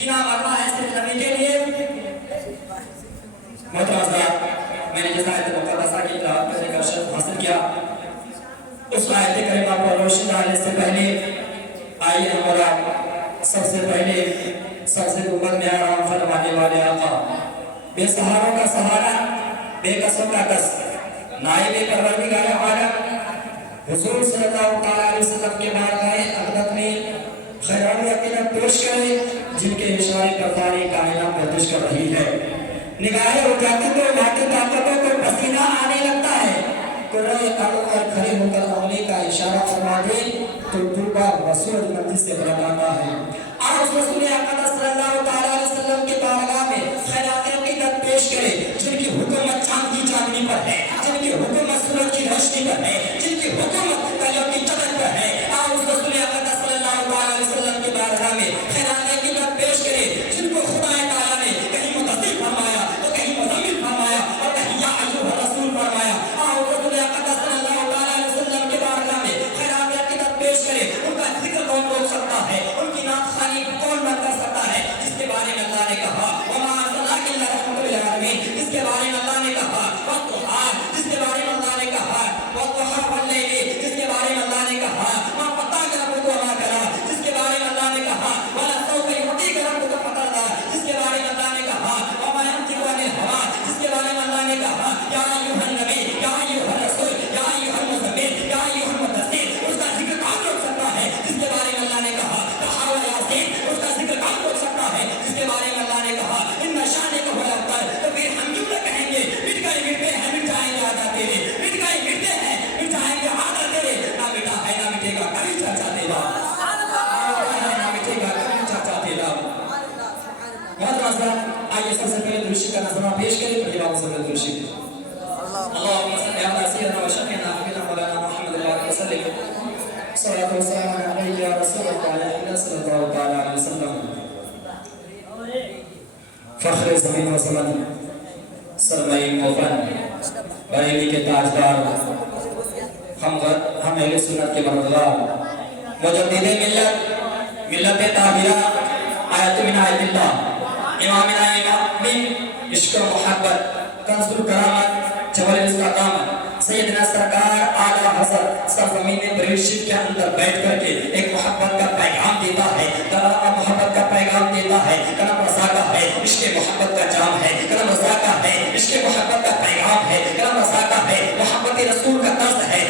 मरना है सिर्फ नबी के लिए। मैंने जिस आयत मुक़द्दसा की तिलावत करने का शर्फ हासिल किया, उस आयत करीमा को रोशनी डालने से पहले आइए हमारा सबसे पहले सबसे उम्मत में आराम फरमाने वाले आका, बेसहारों का सहारा, बेकसों का कस, नाइब परवरदिगार आलम हुजूर सल्लल्लाहु अलैहि वसल्लम के बारगाह अक़दस में खैरान अक़ीदत पेश करें, जिनके इशारे पर सारी कायनात गर्दिश कर रही है। निगाहें उठाते तो बाकी ताकतों को पसीना आने लगता है। कुर्रे कदम और खड़े होकर अगले का इशारा फरमा दे तो दुर्गा मसूद मंदिर से बरदाना है। आज रसूल अक़दस सल्लल्लाहु अलैहि वसल्लम के बारगाह में खैरात अक़ीदत पेश करें, जिनकी हुकूमत चांद की चांदनी पर है, जिनकी हुकूमत सूरज की रोशनी पर है, जिनकी हुकूमत कलियों की चमक पर है। आज रसूल अक़दस सल्लल्लाहु अलैहि वसल्लम के बारगाह में खैरात अक़ीदत पेश करें, जिनको खुदा ताला ने कहीं मुदस्सिर फरमाया तो कहीं मुज़म्मिल फरमाया और कहीं या अय्युहा रसूल फरमाया। आज रसूल अक़दस सल्लल्लाहु अलैहि वसल्लम के बारगाह में खैरात अक़ीदत पेश करें, उनका जिक्र कौन रोक सकता है, उनकी नात खानी कौन न कर सकता है, जिसके बारे में अल्लाह ने कहा वमा अरसलनाका इल्ला रहमतल लिल आलमीन, जिसके बारे में अल्लाह ने कहा वद्दुहा, जिसके बारे में अल्लाह ने कहा वद्दुहा वल्लैली, जिसके बारे में अल्लाह ने कहा मा क़द्दअ रब्बुका वमा क़ला, जिसके बारे में अल्लाह ने कहा वला सौफ़ा युअतीका रब्बुका फ़तरदा, जिसके बारे में अल्लाह ने कहा वमा यंतिक़ु अनिल हवा, जिसके बारे में अल्लाह ने कहा या अय्युहन नबी या अय्युहर रसूल या अय्युहल मुज़म्मिल या अय्युहल मुद्दस्सिर, उसका जिक्र कौन रोक सकता है, जिसके बारे में अल्लाह ने कहा तहा व यासीन, उसका जिक्र कौन रोक सकता है, जिसके बारे में अल्लाह ने कहा इन्ना शानिका हुवल अब्तर। तो फिर हम जुमला कहेंगे मिट गए मिटते हैं मिट जाएंगे आधा तेरे, मिट गए मिटते हैं मिट जाएंगे आधा तेरे, ना मिटा है ना मिटेगा कभी चर्चा तेरा, ना मिटेगा कभी चर्चा तेरा। आइए सबसे पहले दुरूद का नज़राना पेश करें, फिर जवाब से दुरूद। अल्लाहुम्मा सल्लि अला सय्यिदिना व शफीना हबीबना मौलाना मुहम्मद व आलिहि वसल्लम, सल्लल्लाहु अलैहि या रसूलल्लाह सल्लल्लाहु अलैहि वसल्लम। फख्र ज़मीन व ज़मान, सरमाए मोहब्बत, बरेली के ताजदार, हम अहले सुन्नत के मर्दगार, मुजद्दिद मिल्लत ताहिरा, आयत मिन आयतिल्लाह, इमामिना इमाम इश्क व मोहब्बत, कंज़ुल करामत, जबल इस्तिक़ामत, सैयदना सरकार आला हज़रत सरज़मीन में बरेशित के अंदर बैठ करके एक मोहब्बत का पैगाम देता है, मोहब्बत का पैगाम देता है। कलम रज़ा का है, इश्क़ मोहब्बत का जाम है, कलम रज़ा का है, इश्क़ मोहब्बत का पैगाम है, कलम रज़ा का है, मोहब्बत रसूल का तर्ज़ है।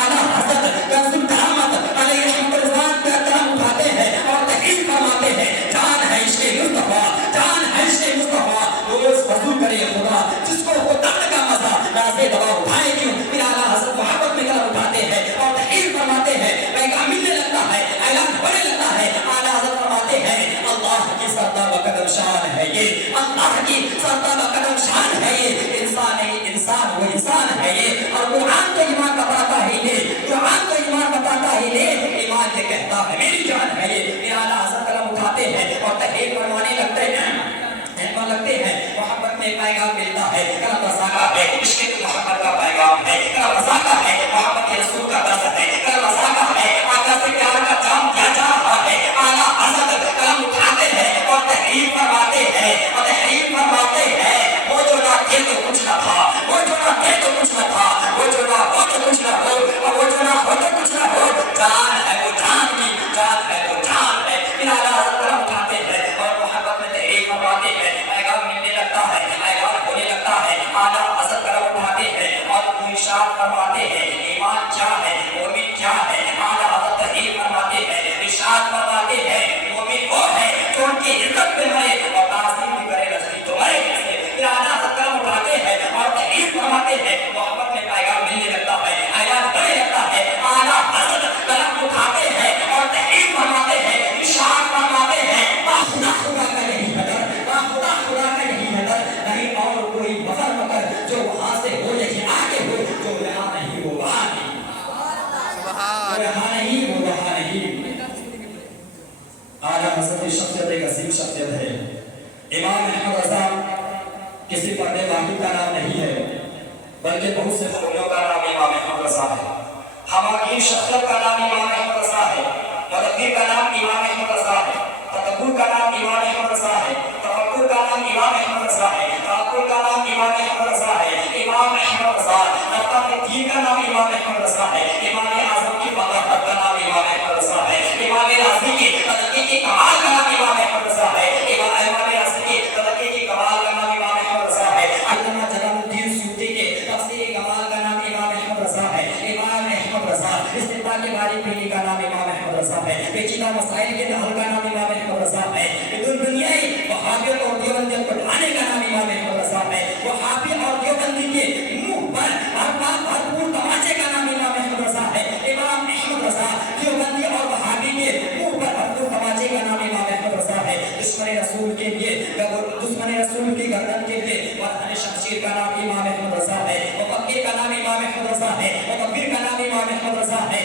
आला हज़रत कंज़ुल करामत अलैहि रहमतुल्लाह का कलम उठाते हैं और तहरीर फरमाते हैं, जान है इश्क़ मुस्तफ़ा, जान है इश्क़ मुस्तफ़ा, रोज़ वज़ू करे खुदा, जिसको वो दर्द का मज़ा नाज़े दवा उठाए क्यों। फिर आला हज़रत मोहब्बत में कलम उठाते हैं और तहरीर फरमाते हैं, पैगाम मिलने लगता है, ऐलान होने लगता है। आला हज़रत फरमाते हैं अल्लाह की सरता व कदम शान है ये, अल्लाह की सरता व कदम शान है ये, इंसान है इंसान वो इंसान है ये, और कुरान तो ईमान बताता ही ये, कुरान तो ईमान बताता ही ये, ईमान ये कहता है मेरी जान है ये। फिर आला हज़रत कलम उठाते हैं और तहरीर फरमाने लगते हैं, मोहब्बत में पैगाम मिलता है, कलम रज़ा का है, इश्क़ मोहब्बत का पैगाम है, कलम रज़ा का है, मोहब्बत रसूल का दर्द है, कलम रज़ा का है, आका से प्यार का जाम दिया जा रहा है। आला हज़रत कलम उठाते हैं और तहरीर फरमाते हैं, और तहरीर फरमाते हैं वो जो ना थे तो कुछ न था, वो जो ना थे तो कुछ न था, वो जो ना हो तो कुछ न हो, और वो जो ना हो तो कुछ न हो, जान है वो जान की, जान है वो जान है। फिर आला हज़रत कलम उठाते हैं और मोहब्बत में तहरीर फरमाते हैं, पैगाम मिलने लगता है, ऐलान होने लगता है। आला हज़रत कलम उठाते हैं और इरशाद फरमाते हैं ईमान क्या है, मोमिन क्या है। आला हज़रत तहरीर फरमाते हैं, इरशाद फरमाते हैं मोमिन वो है जो उनकी इज्जत पे मरे और ताज़ीम भी करे, नज़री तो मरे कैसे। फिर आला हज़रत कलम उठाते हैं और तहरीर फरमाते हैं, मोहब्बत में पैगाम मिलने लगता है, ऐलान होने लगता है। आला हज़रत कलम उठाते हैं और तहरीर फरमाते हैं, इरशाद फरमाते हैं खुदा खुदा का यही नज़र, खुदा खुदा का यही नज़र, नहीं और कोई मगर मगर, जो वहाँ से हो यही आगे हो, जो यहाँ नहीं वो वहाँ नहीं, जो यहाँ नहीं वो वहाँ नहीं। आला हज़रत शख्सियत एक अजीम शख्सियत है। इमाम अहमद रज़ा किसी पर्दे वाहिद का नाम नहीं है, बल्कि बहुत से फूलों का नाम इमाम अहमद रज़ा है। हमारी शख्सियत का नाम इमाम अहमद रज़ा है, मुदब्बिर का नाम इमाम अहमद रज़ा है, तकब्बुर का नाम इमाम अहमद इमाम अहमद रज़ा है। इमाम अहमद रज़ा नक्ता के दीन का नाम इमाम अहमद रज़ा है। इमाम आज़म की फ़क़ाहत का नाम इमाम अहमद रज़ा है। इमाम राज़ी की तदक़्क़ी की कमाल का नाम इमाम अहमद रज़ा है। इमाम राज़ी की तदक़्क़ी की कमाल का नाम इमाम अहमद रज़ा है। अल्लामा जलालुद्दीन सूती के तफ़सीर कमाल का नाम इमाम अहमद रज़ा है। इमाम अहमद रज़ा इस्तिक़ा के बारी पीनी का नाम इमाम अहमद रज़ा है। पेचीदा मसाइल के हल का नाम इमाम अहमद रज़ा है। दुनियाई वहाबियत और देवबंदियत को ढाने का नाम इमाम अहमद रज़ा है। वहाबी और देवबंदी के मुंह पर भरपूर तमाचे का नाम इमाम अहमद रज़ा है। इमाम अहमद रज़ा देवबंदी और वहाबी के मुंह पर भरपूर तमाचे का नाम इमाम अहमद रज़ा है। दुश्मन रसूल के लिए दुश्मन रसूल की गर्दन के लिए वतन शमशीर का नाम इमाम अहमद रज़ा है। मुफक्किर का नाम इमाम अहमद रज़ा है। मुकब्बिर का नाम इमाम अहमद रज़ा है।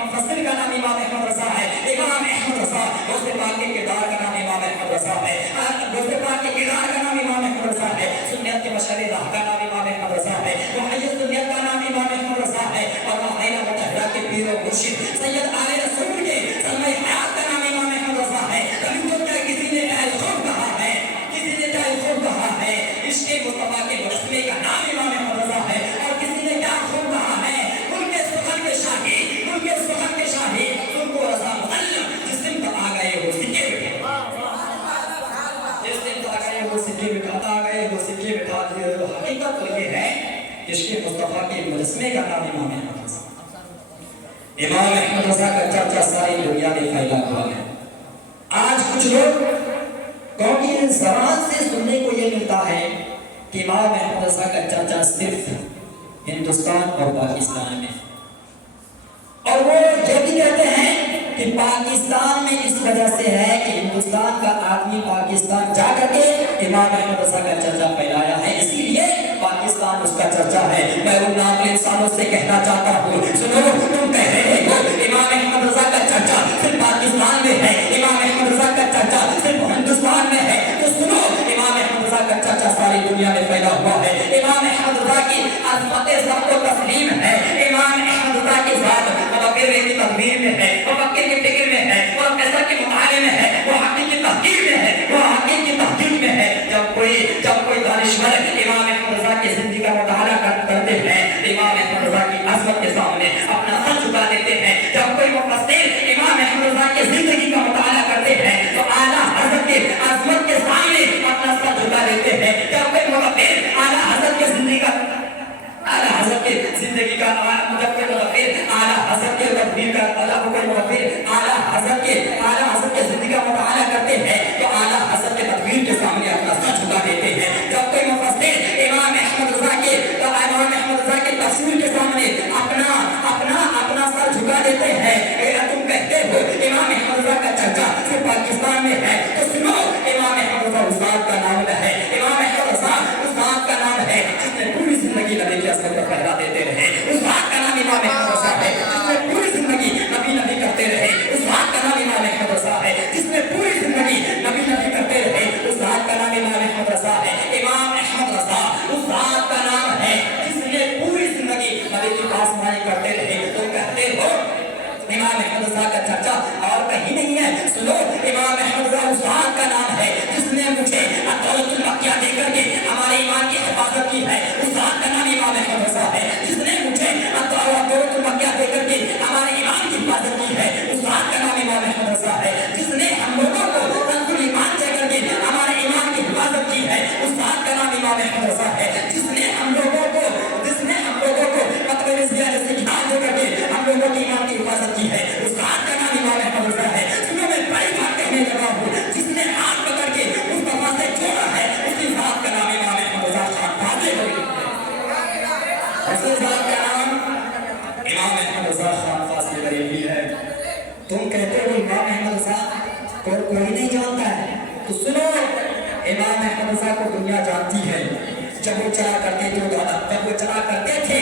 मुफस्सिर का नाम इमाम अहमद रज़ा है। इमाम अहमद रज़ा उसके पाक के किरदार का नाम इमाम अहमद रज़ा है। उसके पाक के किरदार का नाम इमाम अहमद रज़ा है। सुन्नत के मशहूर राह का नाम इमाम अहमद रज़ा है। मुहय्यिद सुन्नत का नाम इमाम अहमद रज़ा है। और मुहैया मुतहरा के पीर और मुर्शिद सैयद आले रसूल के सलमे हयात का नाम इमाम अहमद रज़ा है। कभी तो क्या किसी ने अल खुद कहा है, किसी ने अल खुद कहा है। इश्क़ मुस्तफा के मुजस्समे का नाम इमाम अहमद रज़ा है। और किसी ने क्या खुद कहा है, उनके सुखन के शाही, उनके सुखन के शाही उनको रज़ा मुअल्लम जिस दिन तक आ गए वो सिक्के बिठा, जिस दिन तक आ गए वो सिक्के बिठाता आ गए वो सिक्के बिठा दिए। हकीकत तो ये है इश्क़ मुस्तफा के मुजस्समे का नाम इमाम अहमद रज़ा। इमाम अहमद रज़ा का चर्चा सारी दुनिया में फैला हुआ है। आज कुछ लोग क्योंकि ज़बान से सुनने को ये मिलता है कि इमाम अहमद रज़ा का चर्चा सिर्फ हिंदुस्तान और पाकिस्तान में, और वो ये भी कहते हैं कि पाकिस्तान में इस वजह से है कि हिंदुस्तान का आदमी पाकिस्तान जा करके इमाम अहमद रज़ा का चर्चा फैलाया है, इसीलिए पाकिस्तान उसका चर्चा है। मैं उन नाक़िल इंसानों से कहना चाहता हूँ, सुनो, तुम कह रहे हो इमाम अहमद रज़ा का चर्चा सिर्फ पाकिस्तान में है, इमाम अहमद रज़ा का चर्चा सिर्फ हिंदुस्तान में है, तो सुनो, इमाम अहमद रज़ा का चर्चा सारी दुनिया में फैला हुआ है। इमाम अहमद रज़ा की अज़मत सबको तस्लीम है। इमाम अहमद रज़ा की ज़ात मुफ़क्किर की तदबीर में है, मुफ़क्किर की फ़िक्र में है, प्रोफेसर के मुताले में है, वो हक़ीक़ की तहक़ीक़ में है, वो हक़ीक़ की तहक़ीक़ में है। जब कोई दानिशवर इमाम अहमद रज़ा की ज़िंदगी का मुताला करते हैं, इमाम अहमद रज़ा की अज़मत के सामने अपना सर झुका देते हैं। जब कोई मुफ़स्सिर इमाम अहमद रज़ा की ज़िंदगी का मुताला करते हैं तो आला हज़रत के अज़मत के सामने अपना सर झुका देते हैं। जब कोई मुफ़स्सिर आला हज़रत की ज़िंदगी का आला हज़रत की ज़िंदगी का जब कोई मुफ़स्सिर आला हज़रत के तदबीर का कोई मुफ़स्सिर आला हज़रत के ज़िंदगी का मुताला करते हैं तो आला हज़रत के तदबीर के सामने अपना सर झुका देते हैं। जब कोई मुफ़स्सिर इमाम अहमद रज़ा के तफ़सीर के सामने अपना सर झुका देते हैं। तुम कहते हो इमाम अहमद रज़ा का चर्चा सिर्फ पाकिस्तान में है, तो सुनो, इमाम अहमद रज़ा उस्ताद का नाम है। इमाम अहमद रज़ा उस्ताद का नाम है जिसने पूरी जिंदगी नबी की अज़मत को फैला देते रहे। उस्ताद का नाम इमाम अहमद रज़ा है जिसने पूरी जिंदगी नबी करते रहे। उस्ताद का नाम इमाम अहमद रज़ा है जिसने पूरी जिंदगी नबी करते रहे। उस्ताद का नाम इमाम अहमद रज़ा है। इमाम अहमद रज़ा उस्ताद का नाम है जिसने पूरी जिंदगी नबी की पासमानी करते रहे। तुम कहते हो इमाम अहमद रज़ा का चर्चा और कहीं नहीं है, सुनो, इमाम अहमद रज़ा उस्ताद का नाम है जिसने मुझे अतौलतुल मक्किया देकर के हमारे ईमान की हिफाजत की है। उस्ताद का नाम इमाम अहमद रज़ा है जिसने मुझे अतौलतुल मक्किया देकर के हमारे ईमान की हिफाजत की है। उस्ताद का नाम इमाम अहमद रज़ा है जिसने हम लोगों को तंज़ुल ईमान देकर के हमारे ईमान की हिफाजत की है। उस्ताद का नाम इमाम अहमद रज़ा है जिसने हम लोगों को मतलब रिज़्क़ से किताब देकर के हम लोगों की ईमान की हिफाजत की है। उस्ताद का नाम इमाम अहमद रज़ा है। सुनो, मैं बड़ी बात कहने लगा हूँ, जिसने हाथ पकड़ के मुस्तफा से जोड़ा है उसी ज़ात का नाम इमाम अहमद रज़ा खान फाज़िल हो। उसी ज़ात का नाम इमाम अहमद रज़ा खान फाज़िल बरेलवी है। तुम कहते हो इमाम अहमद रज़ा को कोई नहीं जानता है, तो सुनो, इमाम अहमद रज़ा को दुनिया जानती है। जब वो चला करते थे